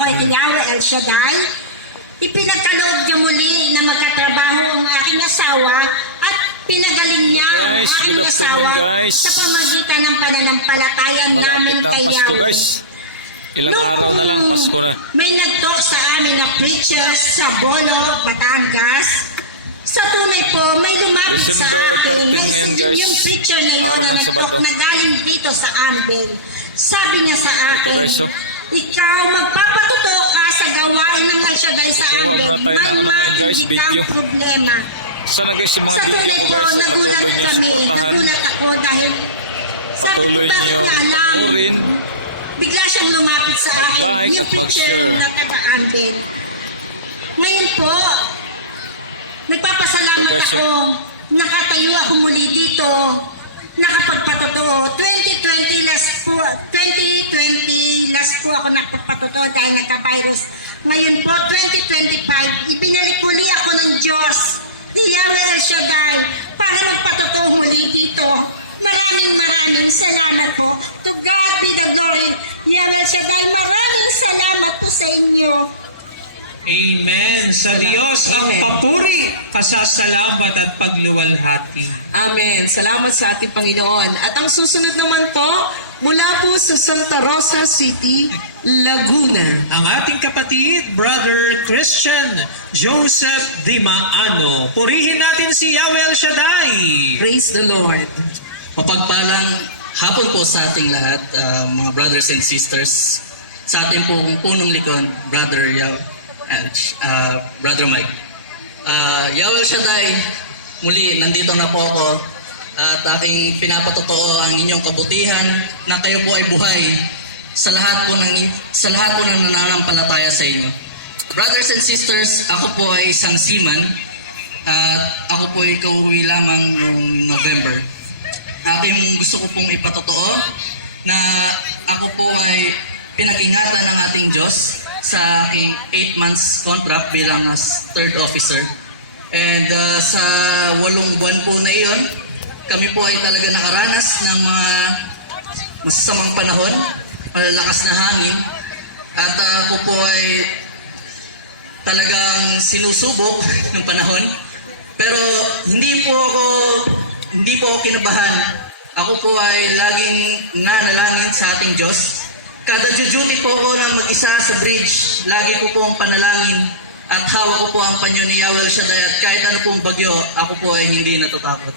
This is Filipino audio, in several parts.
kay Yahweh El Shaddai. Ipinagkaloob niya muli na magkatrabaho ang aking asawa at pinagaling niya ang Guys, aking relax asawa lang, guys. sa pamagitan ng pananampalataya namin kay Yahweh. Ilang Nung araw na lang, Pasko na. may nag-talk sa amin na preachers sa Bolo, Batangas, sa tunay po, may lumapit sa akin. Yung preacher na yun na nag-talk na galing dito sa Ambel. Sabi niya sa akin, ikaw magpapatuto ka sa gawain ng El Shaddai sa Ambel, may matindi kang problema. Saan na guys si Sa tunay po, nagulat kami. Nagulat ako dahil sabi ko, bakit niya alam? Bigla siyang lumapit sa akin, yung preacher na taga-Ambel. Ngayon po, nagpapasalamat ako, nakatayo ako muli dito, nakapagpatotoo. 2020 last po ako nakapagpatotoo dahil nagka-virus. Ngayon po, 2025, ibinalik muli ako ng Diyos, ni Yahweh El Shaddai, para magpatotoo muli dito. Maraming salamat po. To God be the glory. Yahweh El Shaddai, maraming salamat po sa inyo. Amen. Sa Diyos ang papuri, pasasalamat at pagluwalhati. Amen. Salamat sa ating Panginoon. At ang susunod naman po, mula po sa Santa Rosa City, Laguna. Ang ating kapatid, Brother Christian Joseph Dimaano. Purihin natin si Yahweh El Shaddai. Praise the Lord. Mapagpalang hapon po sa ating lahat, mga brothers and sisters. Sa ating pong punong likod, Brother Mike. Yahweh El Shaddai, muli nandito na po ako at aking pinapatotoo ang inyong kabutihan na kayo po ay buhay sa lahat po ng nananampalataya sa inyo. Brothers and sisters, ako po ay isang seaman at ako po ay kauwi lamang noong November. Aking gusto ko pong ipatotoo na ako po ay pinag-ingatan ng ating Diyos sa aking 8 months contract bilang as third officer. And sa 8 buwan po na iyon, kami po ay talaga nakaranas ng mga masasamang panahon, malalakas na hangin, at ako po ay talagang sinusubok ng panahon. Pero hindi po ako kinabahan. Ako po ay laging nanalangin sa ating Diyos. Kada duty po ako na mag-isa sa bridge, lagi ko po ang panalangin at hawak ko po ang panyo ni Yahweh El Shaddai at kahit ano pong bagyo, ako po ay hindi natatakot.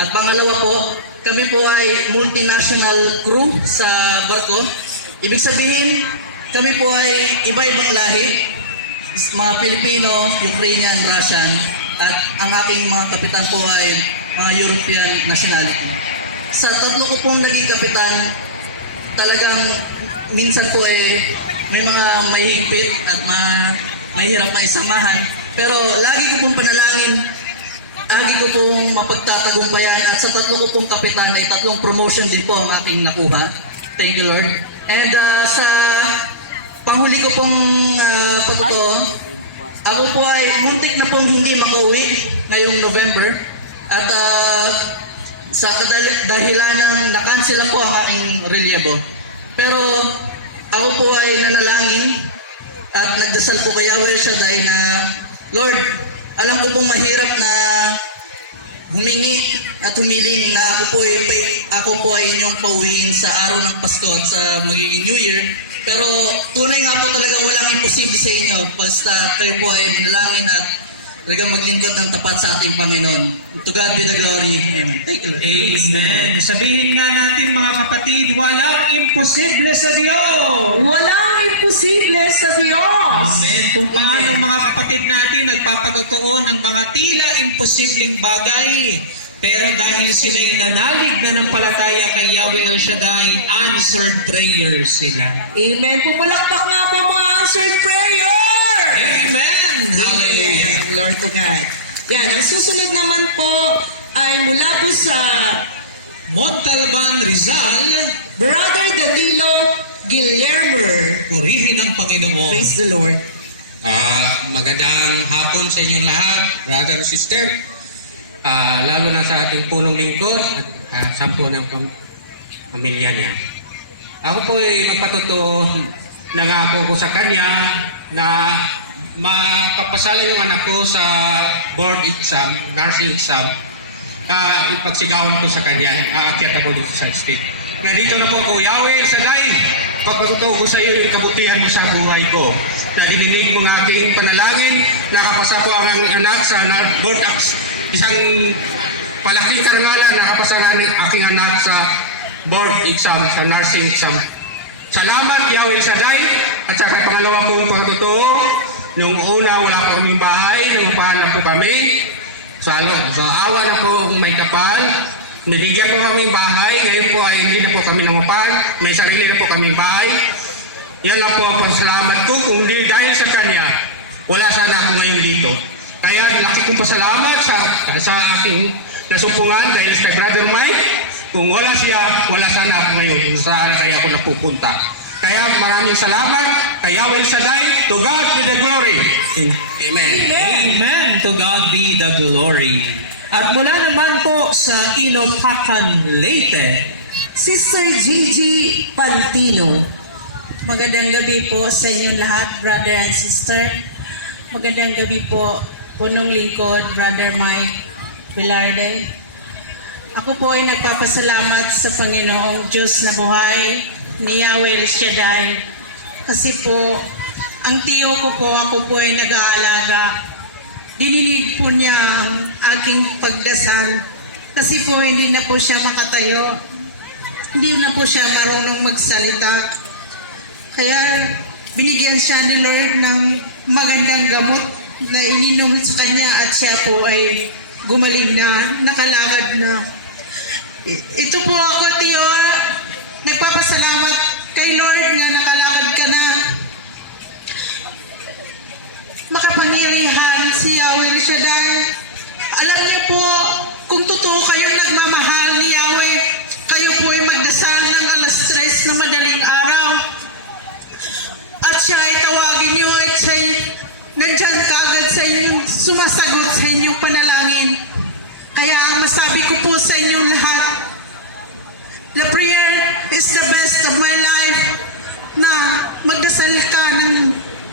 At pangalawa po, kami po ay multinational crew sa barko. Ibig sabihin, kami po ay iba-ibang lahi, mga Pilipino, Ukrainian, Russian, at ang aking mga kapitan po ay mga European nationality. Sa tatlo ko pong naging kapitan, talagang minsan po may mga mahihigpit at mahirap na isamahan. Pero lagi ko pong panalangin, lagi ko pong mapagtatagumpayan at sa tatlo ko pong kapitan ay 3 promotion din po ang aking nakuha. Thank you, Lord. And sa panghuli ko pong patotoo, ako po ay muntik na pong hindi makauwi ngayong November. At sa dahilan ng nakansela po ang aking relyebo. Pero ako po ay nanalangin at nagdasal po kay Yahweh El Shaddai na, Lord, alam ko pong mahirap na humingi at humiling na ako po ay inyong pauwiin sa araw ng Pasko at sa magiging New Year. Pero tunay nga po talaga walang imposible sa inyo basta kayo po ay manalangin at talagang maglingkod ng tapat sa ating Panginoon. To God be the glory. Amen. Thank you. Amen. Sabihin nga natin mga kapatid, walang imposible sa Diyos. Walang imposible sa Diyos. Amen. Kung paano ang mga kapatid natin nagpapatotoo ng mga tila imposibleng bagay, pero dahil sila'y nanalig na ng palataya kay Yahweh El Shaddai, answered prayer sila. Amen. Pumalakpak nga po mga answered prayer. Amen. Hallelujah. Lord to God. Yan, ang susunod naman po ay mula po sa Montalban, Rizal, Brother Danilo Guillermo. purihin ang Panginoon. Praise the Lord. Magandang hapon sa inyong lahat, brother and sister. Lalo na sa ating punong lingkod at sampu ng pamilya niya. Ako po ay magpatotoo nangako ko sa kanya na mapapasala yung anak ko sa board exam, nursing exam, ipagsigawan ko sa kanya, aakyat ako dito sa state. Nandito na po ako, Yahweh, Shaddai, pagpatutuo ko sa iyo yung kabutihan mo sa buhay ko. Nadidinig mo ng aking panalangin, nakapasa po ang anak sa board isang palaking karangalan, nakapasa ng aking anak sa board exam, sa nursing exam. Salamat, Yahweh Shaddai, at saka pangalawa pong pagkatotoo, nung una wala po kaming bahay, nangupahan na po kami. Sa awa na po may kapal, nabigyan po kaming bahay, ngayon po ay hindi na po kami nangupahan, may sarili na po kaming bahay. Yan lang po ang pasalamat ko, kung hindi dahil sa kanya, wala sana ako ngayon dito. Kaya laki kong pasalamat sa aking nasumpungan dahil sa Brother Mike. Kung wala siya, wala sana ako ngayon. Saan kaya ako napupunta. Kaya maraming salamat kay Yahweh Shaddai. To God be the glory. Amen. Amen. To God be the glory. At mula naman po sa Ilopacan, Leyte, Sister Gigi Pantino. Magandang gabi po sa inyong lahat, brother and sister. Magandang gabi po, punong lingkod, Brother Mike Velarde. Ako po ay nagpapasalamat sa Panginoong Diyos na buhay ni Yahweh Shaddai. Kasi po, ang tiyo ko po, ako po ay nag-aalaga. Dininig po niya ang aking pagdasal. Kasi po, hindi na po siya makatayo. Hindi na po siya marunong magsalita. Kaya, binigyan siya ni Lord ng magandang gamot na ininom sa kanya at siya po ay gumaling na, nakalakad na. Ito po ako, Tiyo, nagpapasalamat kay Lord nga nakalakad ka na. Makapangyarihan si Yahweh Shaddai. Alam niyo po, kung totoo kayong nagmamahal ni Yahweh, kayo po ay magdasal ng alas 3 ng madaling araw. At siya ay tawagin niyo at siya ay nandyan kagad sa inyong sumasagot sa inyong panalangin. Kaya ang masabi ko po